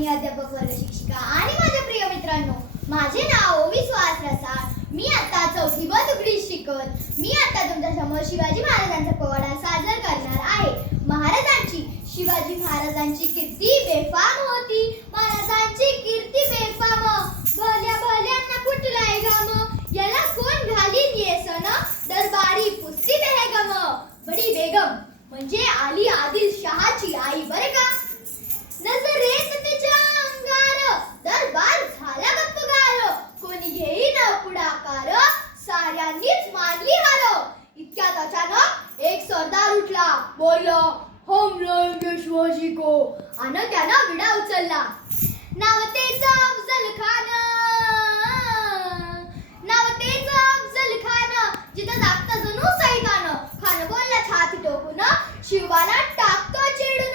भगिनी, अध्यापक वर्ग शिक्षिका आणि माझ्या प्रिय मित्रांनो, माझे नाव विश्वास रसाळ. मी आता 4थी ब तुकडीत शिकत मी आता तुमच्या समोर शिवाजी महाराजांचा पोवाडा सादर करणार आहे. शिवाजी महाराजांची कीर्ती बेफाम होती, महाराजांची कीर्ती बेफाम. भल्या भल्यांना कुठलाय घाम, याला कोण घालीन येसन, दरबारी पुसती बेगम. बडी बेगम म्हणजे आली आदिलशहाची आई बरे का. नजरेत तिच्या अंगार दरबार झाला गप्पगार, कोणी घेईन पुढाकार, साऱ्यांनीच मानली हार. इतक्यात अचानक एक सरदार उठला, बोलला, हम लढेंगे शिवाजी को. आणि त्यानं विडा उचलला. नाव तेच अफजल खान, नाव तेच अफजल खान, जिथं जागता जणू सैतान. खान बोलला छाती टोकून, शिवाला टाकतो चिडून.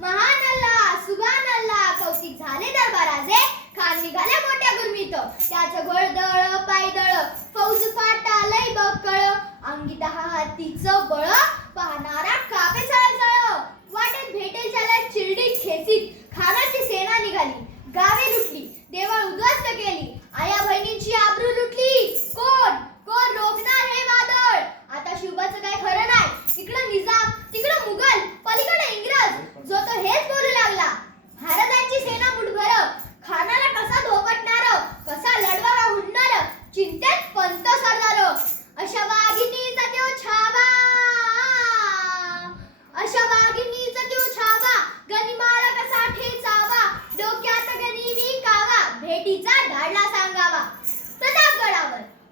महान अल्लाह, सुभान अल्लाह, कौतिक झाले दरबाराचे. खान निघाले मोठ्या गुरमीत, त्याचं घोडदळ पायदळ, फौज फाटा लय बकळ, अंगी 10 हातीचं बळ, पाहणारा कापे चळचळ. वाटेत भेटेल त्याला चिरडीत खेचीत, खानाची सेना निघाली. गावे लुटली, देवळ उद्ध्वस्त केली, आया बहिणींची आबरू लुटली. कोण कोण रोखणार हे वादळ. आता शिवबाचं काय खरं नाही. इकडं निजाम, तिकडं मुघल, पलीकडे इंग्रज, जो तो हेच बोलू लागला. महाराजांची सेना मुठभर, खानाला कसा धोपटणार, कसा लढवावा हुंडणार, चिंतेत पंत सरदार. अशा वाघिणीचा त्यो छावा, अशा वाघिणीचा त्यो छावा, गनिमाळ कसा ठेचावा, डोक्यात गनी विकावा, भेटीचा धाडला सांगावा.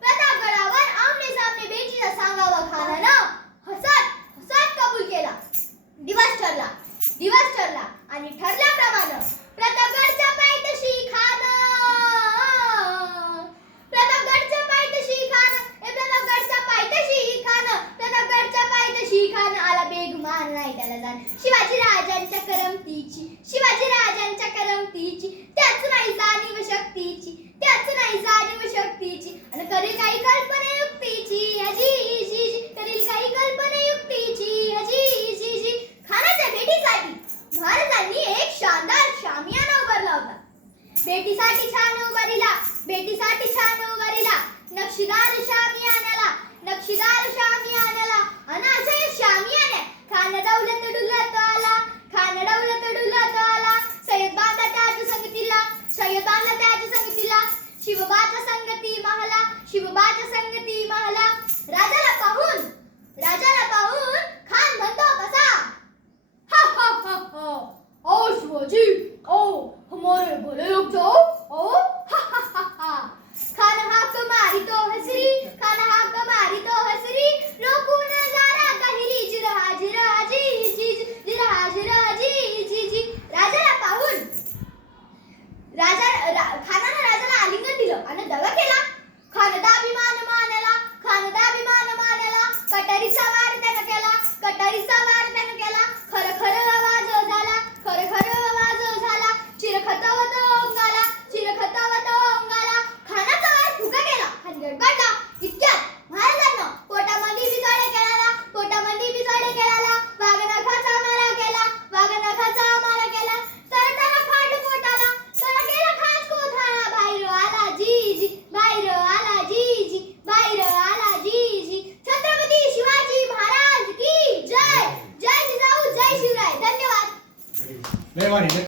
प्रतापगडावर आमने सामने भेटीचा सांगावा. खानानं हसत हसत कबूल केला. दिवस ठरला आणि ठरल्याप्रमाणे प्रतापगडच्या पायथ्याशी खान, प्रतापगडच्या पायथ्याशी खान, प्रतापगडच्या पायथ्याशी खान, प्रतापगडच्या पायथ्याशी खान आला. बेगुमान नाही त्याला जाण, शिवाजी राजांच्या करमतीची, शिवाजी राजांच्या करमतीची.